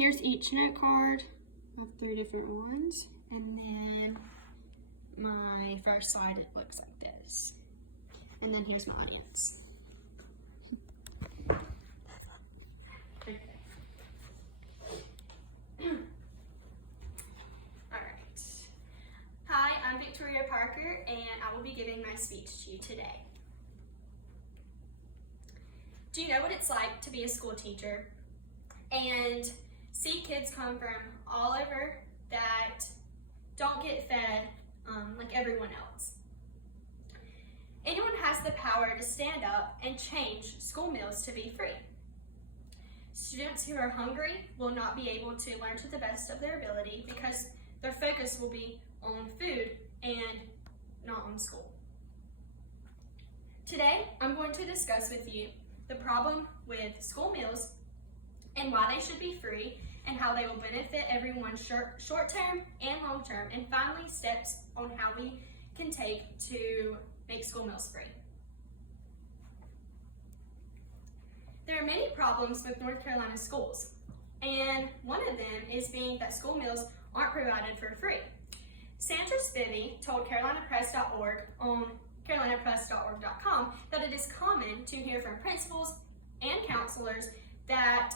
Here's each note card of 3 different ones, and then my first slide, it looks like this. And then here's my audience. Alright. Hi, I'm Victoria Parker, and I will be giving my speech to you today. Do you know what it's like to be a school teacher and see kids come from all over that don't get fed like everyone else? Anyone has the power to stand up and change school meals to be free. Students who are hungry will not be able to learn to the best of their ability because their focus will be on food and not on school. Today, I'm going to discuss with you the problem with school meals and why they should be free and how they will benefit everyone short-term and long-term, and finally steps on how we can take to make school meals free. There are many problems with North Carolina schools, and one of them is being that school meals aren't provided for free. Sandra Spivey told CarolinaPress.org on CarolinaPress.org.com that it is common to hear from principals and counselors that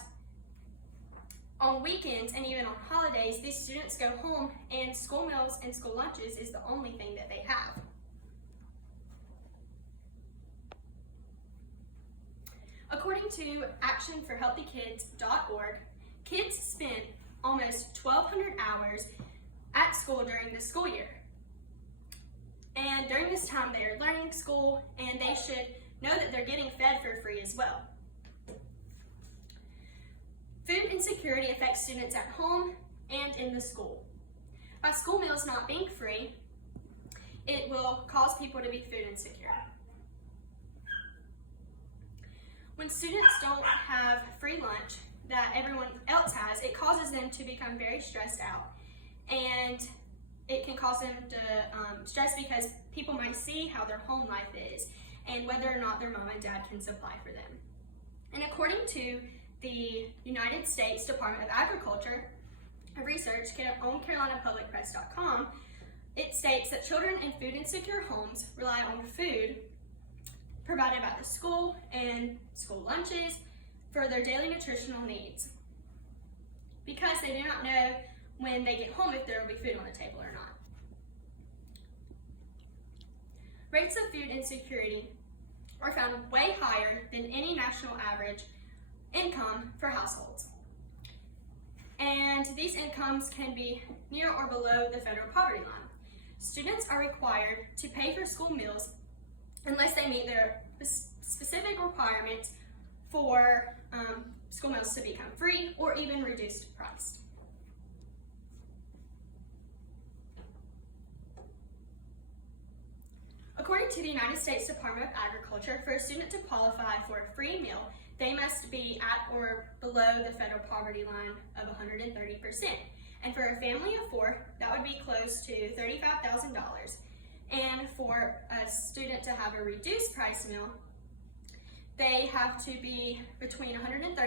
on weekends and even on holidays, these students go home and school meals and school lunches is the only thing that they have. According to actionforhealthykids.org, kids spend almost 1,200 hours at school during the school year. And during this time, they are learning school, and they should know that they're getting fed for free as well. Food insecurity affects students at home and in the school. By school meals not being free, it will cause people to be food insecure. When students don't have free lunch that everyone else has, it causes them to become very stressed out. And it can cause them to stress because people might see how their home life is and whether or not their mom and dad can supply for them. And according to the United States Department of Agriculture research on CarolinaPublicPress.com, it states that children in food insecure homes rely on food provided by the school and school lunches for their daily nutritional needs because they do not know when they get home if there will be food on the table or not. Rates of food insecurity are found way higher than any national average income for households. And these incomes can be near or below the federal poverty line. Students are required to pay for school meals unless they meet their specific requirements for school meals to become free or even reduced price. According to the United States Department of Agriculture, for a student to qualify for a free meal, they must be at or below the federal poverty line of 130%. And for a family of 4, that would be close to $35,000. And for a student to have a reduced price meal, they have to be between 135% and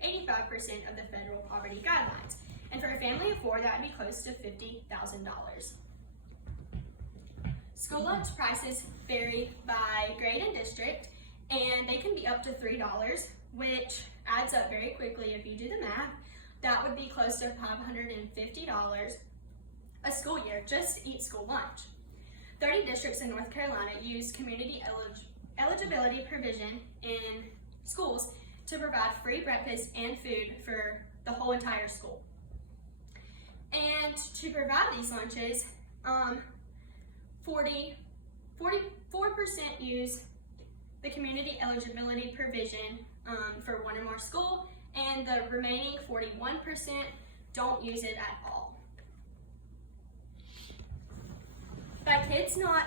185% of the federal poverty guidelines. And for a family of 4, that would be close to $50,000. School lunch prices vary by grade and district, and they can be up to $3, which adds up very quickly if you do the math. That would be close to $550 a school year just to eat school lunch. 30 districts in North Carolina use community eligibility provision in schools to provide free breakfast and food for the whole entire school. And to provide these lunches, 44% use the community eligibility provision for one or more school, and the remaining 41% don't use it at all. By kids not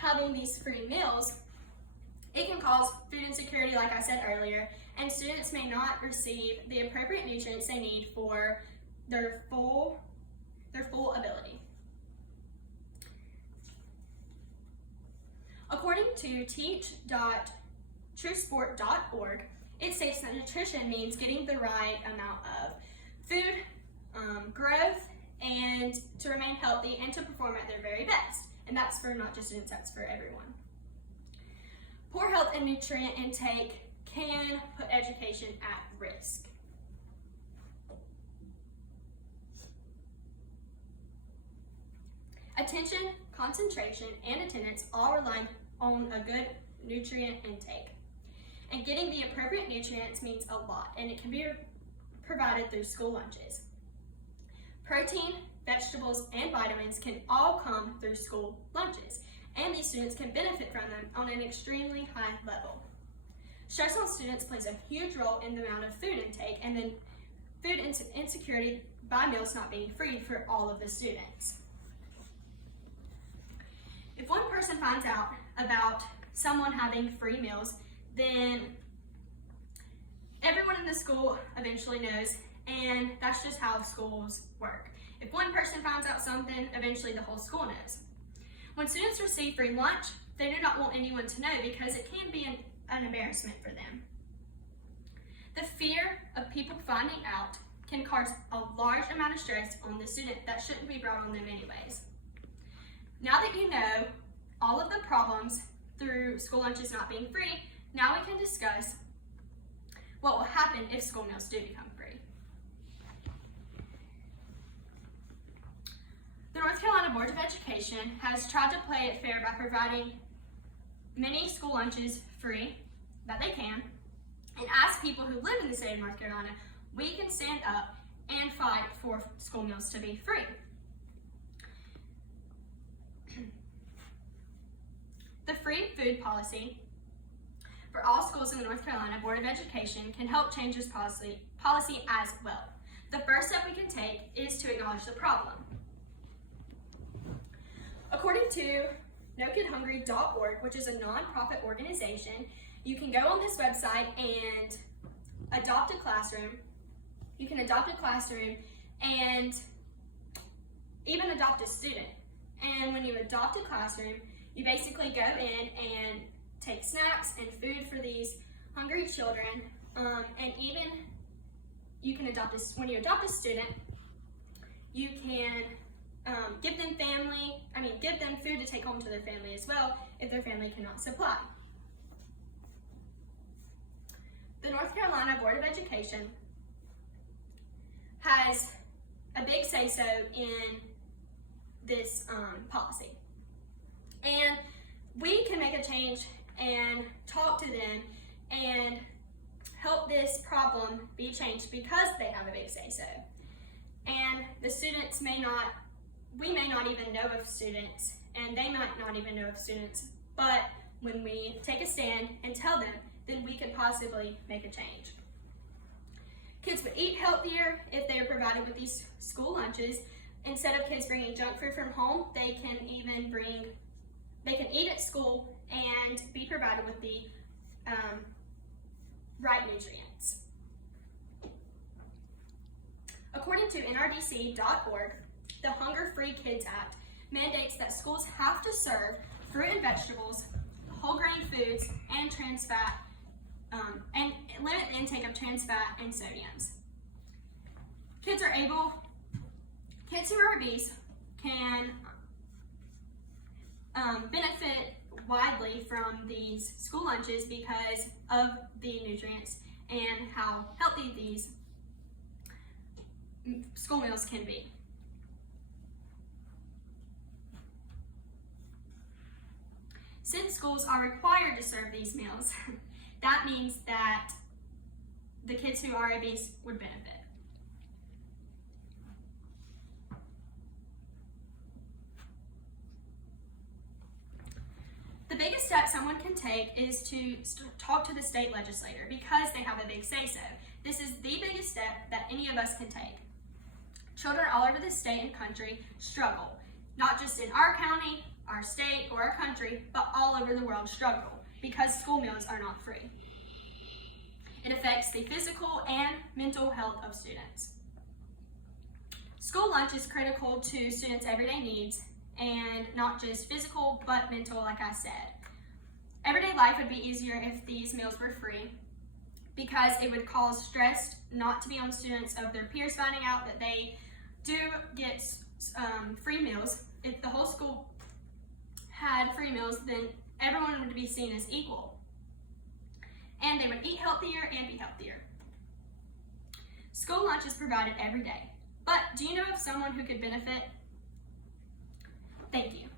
having these free meals, it can cause food insecurity, like I said earlier, and students may not receive the appropriate nutrients they need for their full ability. According to teach.truesport.org, it states that nutrition means getting the right amount of growth and to remain healthy and to perform at their very best. And that's for not just students, that's for everyone. Poor health and nutrient intake can put education at risk. Attention, concentration, and attendance all rely on a good nutrient intake. And getting the appropriate nutrients means a lot, and it can be provided through school lunches. Protein, vegetables, and vitamins can all come through school lunches, and these students can benefit from them on an extremely high level. Stress on students plays a huge role in the amount of food intake, and then food insecurity by meals not being free for all of the students. If one person finds out about someone having free meals, then everyone in the school eventually knows, and that's just how schools work. If one person finds out something, eventually the whole school knows. When students receive free lunch, they do not want anyone to know because it can be an embarrassment for them. The fear of people finding out can cause a large amount of stress on the student that shouldn't be brought on them anyways. Now that you know all of the problems through school lunches not being free, now we can discuss what will happen if school meals do become free. The North Carolina Board of Education has tried to play it fair by providing many school lunches free that they can, and as people who live in the state of North Carolina, we can stand up and fight for school meals to be free. The free food policy for all schools in the North Carolina Board of Education can help change this policy as well. The first step we can take is to acknowledge the problem. According to NoKidHungry.org, which is a nonprofit organization, you can go on this website and adopt a classroom. You can adopt a classroom and even adopt a student. And when you adopt a classroom, you basically go in and take snacks and food for these hungry children, and even you can when you adopt a student, you can give them food to take home to their family as well if their family cannot supply. The North Carolina Board of Education has a big say-so in this policy. And we can make a change and talk to them and help this problem be changed because they have a big say-so. And the students we may not even know of students, and they might not even know of students, but when we take a stand and tell them, then we could possibly make a change. Kids would eat healthier if they are provided with these school lunches. Instead of kids bringing junk food from home, they can eat at school and be provided with the right nutrients. According to NRDC.org, the Hunger Free Kids Act mandates that schools have to serve fruit and vegetables, whole grain foods, and trans fat, and limit the intake of trans fat and sodiums. Kids who are obese can benefit widely from these school lunches because of the nutrients and how healthy these school meals can be. Since schools are required to serve these meals, that means that the kids who are obese would benefit. The biggest step someone can take is to talk to the state legislator because they have a big say-so. This is the biggest step that any of us can take. Children all over the state and country struggle, not just in our county, our state, or our country, but all over the world struggle because school meals are not free. It affects the physical and mental health of students. School lunch is critical to students' everyday needs, and not just physical, but mental, like I said. Everyday life would be easier if these meals were free because it would cause stress not to be on students of their peers finding out that they do get free meals, if the whole school had free meals, then everyone would be seen as equal. And they would eat healthier and be healthier. School lunch is provided every day. But do you know of someone who could benefit? Thank you.